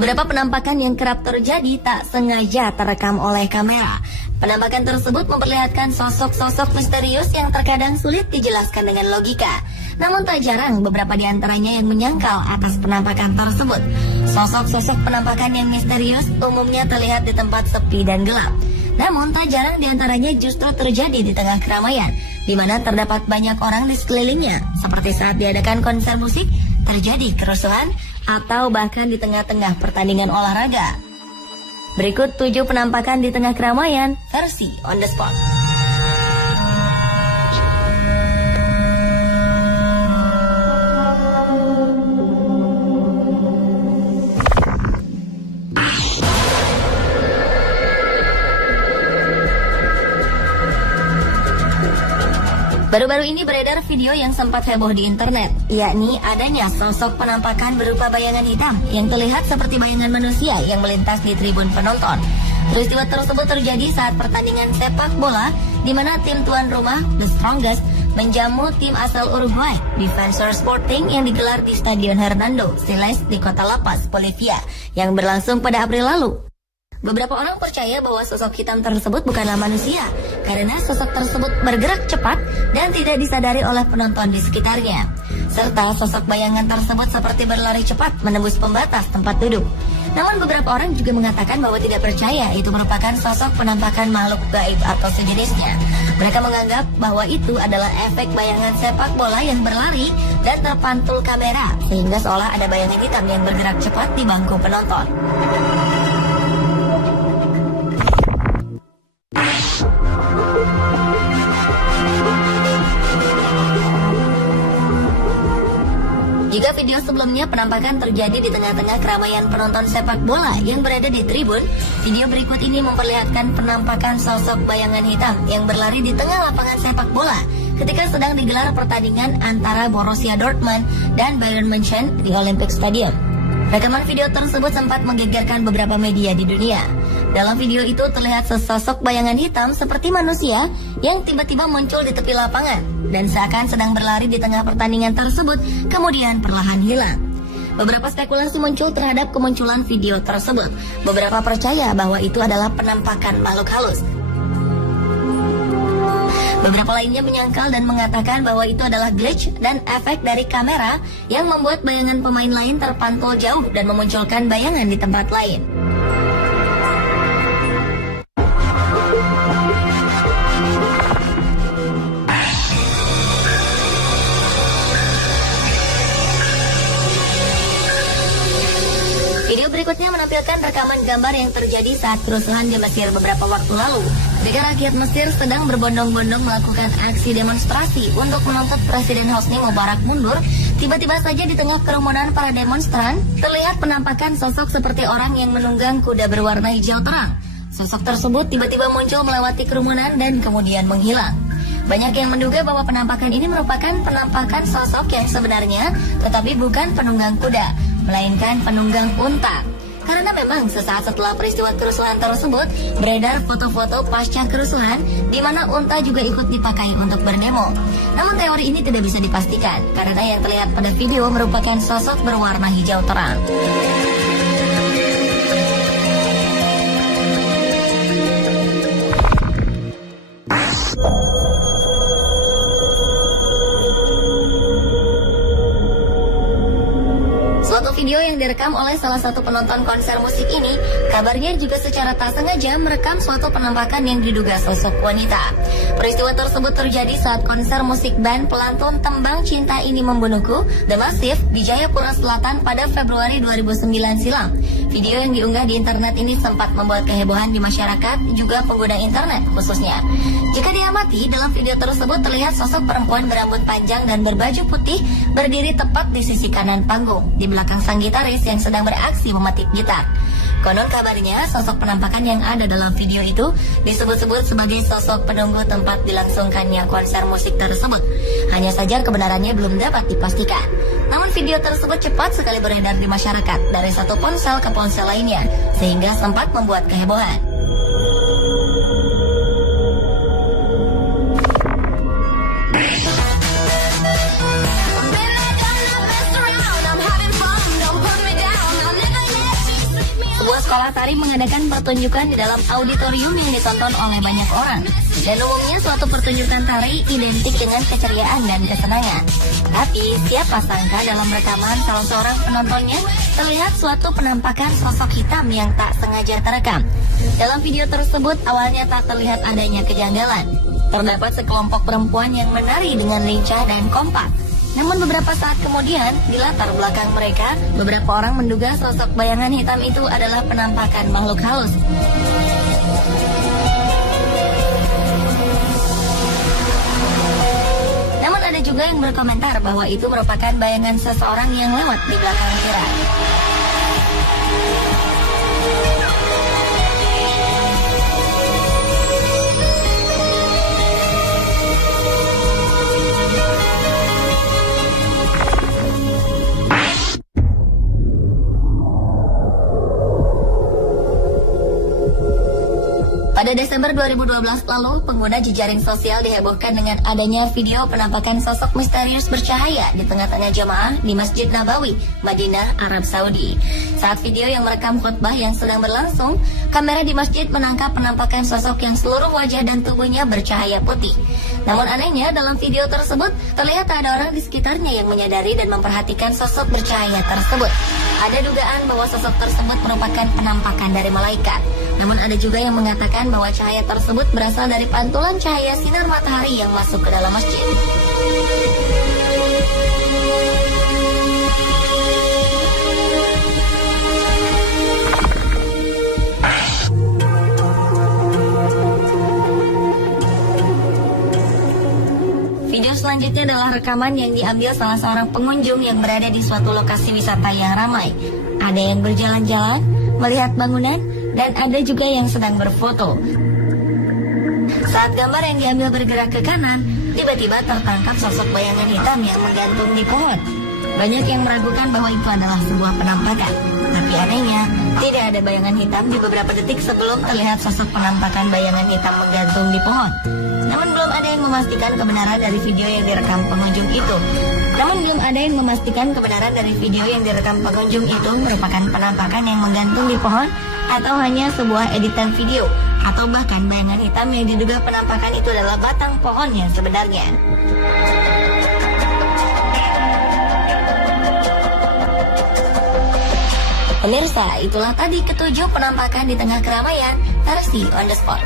Beberapa penampakan yang kerap terjadi tak sengaja terekam oleh kamera. Penampakan tersebut memperlihatkan sosok-sosok misterius yang terkadang sulit dijelaskan dengan logika. Namun tak jarang beberapa di antaranya yang menyangkal atas penampakan tersebut. Sosok-sosok penampakan yang misterius umumnya terlihat di tempat sepi dan gelap. Namun tak jarang di antaranya justru terjadi di tengah keramaian, di mana terdapat banyak orang di sekelilingnya, seperti saat diadakan konser musik, terjadi kerusuhan, atau bahkan di tengah-tengah pertandingan olahraga. Berikut 7 penampakan di tengah keramaian versi on the spot. Baru-baru ini beredar video yang sempat heboh di internet, yakni adanya sosok penampakan berupa bayangan hitam yang terlihat seperti bayangan manusia yang melintas di tribun penonton. Peristiwa tersebut terjadi saat pertandingan sepak bola di mana tim tuan rumah, The Strongest, menjamu tim asal Uruguay, Defensor Sporting yang digelar di Stadion Hernando Siles di kota La Paz, Bolivia, yang berlangsung pada April lalu. Beberapa orang percaya bahwa sosok hitam tersebut bukanlah manusia karena sosok tersebut bergerak cepat dan tidak disadari oleh penonton di sekitarnya. Serta sosok bayangan tersebut seperti berlari cepat menembus pembatas tempat duduk. Namun beberapa orang juga mengatakan bahwa tidak percaya itu merupakan sosok penampakan makhluk gaib atau sejenisnya. Mereka menganggap bahwa itu adalah efek bayangan sepak bola yang berlari dan terpantul kamera sehingga seolah ada bayangan hitam yang bergerak cepat di bangku penonton. Jika video sebelumnya penampakan terjadi di tengah-tengah keramaian penonton sepak bola yang berada di tribun, video berikut ini memperlihatkan penampakan sosok bayangan hitam yang berlari di tengah lapangan sepak bola ketika sedang digelar pertandingan antara Borussia Dortmund dan Bayern München di Olympic Stadium. Rekaman video tersebut sempat menggegerkan beberapa media di dunia. Dalam video itu terlihat sesosok bayangan hitam seperti manusia yang tiba-tiba muncul di tepi lapangan dan seakan sedang berlari di tengah pertandingan tersebut, kemudian perlahan hilang. Beberapa spekulasi muncul terhadap kemunculan video tersebut. Beberapa percaya bahwa itu adalah penampakan makhluk halus. Beberapa lainnya menyangkal dan mengatakan bahwa itu adalah glitch dan efek dari kamera yang membuat bayangan pemain lain terpantul jauh dan memunculkan bayangan di tempat lain. Video berikutnya menampilkan rekaman gambar yang terjadi saat kerusuhan di Mesir beberapa waktu lalu. Ketika rakyat Mesir sedang berbondong-bondong melakukan aksi demonstrasi untuk menuntut Presiden Hosni Mubarak mundur, tiba-tiba saja di tengah kerumunan para demonstran, terlihat penampakan sosok seperti orang yang menunggang kuda berwarna hijau terang. Sosok tersebut tiba-tiba muncul melewati kerumunan dan kemudian menghilang. Banyak yang menduga bahwa penampakan ini merupakan penampakan sosok yang sebenarnya, tetapi bukan penunggang kuda, melainkan penunggang unta. Karena memang sesaat setelah peristiwa kerusuhan tersebut, beredar foto-foto pasca kerusuhan di mana unta juga ikut dipakai untuk berdemo. Namun teori ini tidak bisa dipastikan, karena yang terlihat pada video merupakan sosok berwarna hijau terang. Video yang direkam oleh salah satu penonton konser musik ini, kabarnya juga secara tak sengaja merekam suatu penampakan yang diduga sosok wanita. Peristiwa tersebut terjadi saat konser musik band pelantun Tembang Cinta Ini Membunuhku, The Massive, di Jayapura Selatan pada Februari 2009 silam. Video yang diunggah di internet ini sempat membuat kehebohan di masyarakat, juga pengguna internet khususnya. Jika diamati, dalam video tersebut terlihat sosok perempuan berambut panjang dan berbaju putih berdiri tepat di sisi kanan panggung, di belakang sang gitaris yang sedang beraksi memetik gitar. Konon kabarnya, sosok penampakan yang ada dalam video itu disebut-sebut sebagai sosok penunggu tempat dilangsungkannya konser musik tersebut. Hanya saja kebenarannya belum dapat dipastikan. Namun video tersebut cepat sekali beredar di masyarakat dari satu ponsel ke ponsel lainnya, sehingga sempat membuat kehebohan. Matahari mengadakan pertunjukan di dalam auditorium yang ditonton oleh banyak orang. Dan umumnya suatu pertunjukan tari identik dengan keceriaan dan kesenangan. Tapi siapa sangka dalam rekaman salah seorang penontonnya terlihat suatu penampakan sosok hitam yang tak sengaja terekam. Dalam video tersebut awalnya tak terlihat adanya kejanggalan. Terdapat sekelompok perempuan yang menari dengan lincah dan kompak. Namun beberapa saat kemudian, di latar belakang mereka, beberapa orang menduga sosok bayangan hitam itu adalah penampakan makhluk halus. Namun ada juga yang berkomentar bahwa itu merupakan bayangan seseorang yang lewat di belakang Vira. Pada Desember 2012 lalu, pengguna jejaring sosial dihebohkan dengan adanya video penampakan sosok misterius bercahaya di tengah-tengah jamaah di Masjid Nabawi, Madinah, Arab Saudi. Saat video yang merekam khutbah yang sedang berlangsung, kamera di masjid menangkap penampakan sosok yang seluruh wajah dan tubuhnya bercahaya putih. Namun anehnya, dalam video tersebut terlihat ada orang di sekitarnya yang menyadari dan memperhatikan sosok bercahaya tersebut. Ada dugaan bahwa sosok tersebut merupakan penampakan dari malaikat. Namun ada juga yang mengatakan bahwa cahaya tersebut berasal dari pantulan cahaya sinar matahari yang masuk ke dalam masjid. Video selanjutnya adalah rekaman yang diambil salah seorang pengunjung yang berada di suatu lokasi wisata yang ramai. Ada yang berjalan-jalan, melihat bangunan, dan ada juga yang sedang berfoto. Saat gambar yang diambil bergerak ke kanan, tiba-tiba tertangkap sosok bayangan hitam yang menggantung di pohon. Banyak yang meragukan bahwa itu adalah sebuah penampakan. Tapi anehnya, tidak ada bayangan hitam di beberapa detik sebelum terlihat sosok penampakan bayangan hitam menggantung di pohon. Namun belum ada yang memastikan kebenaran dari video yang direkam pengunjung itu. Merupakan penampakan yang menggantung di pohon atau hanya sebuah editan video, atau bahkan bayangan hitam yang diduga penampakan itu adalah batang pohon yang sebenarnya. Pemirsa, itulah tadi ketujuh penampakan di tengah keramaian versi on the spot.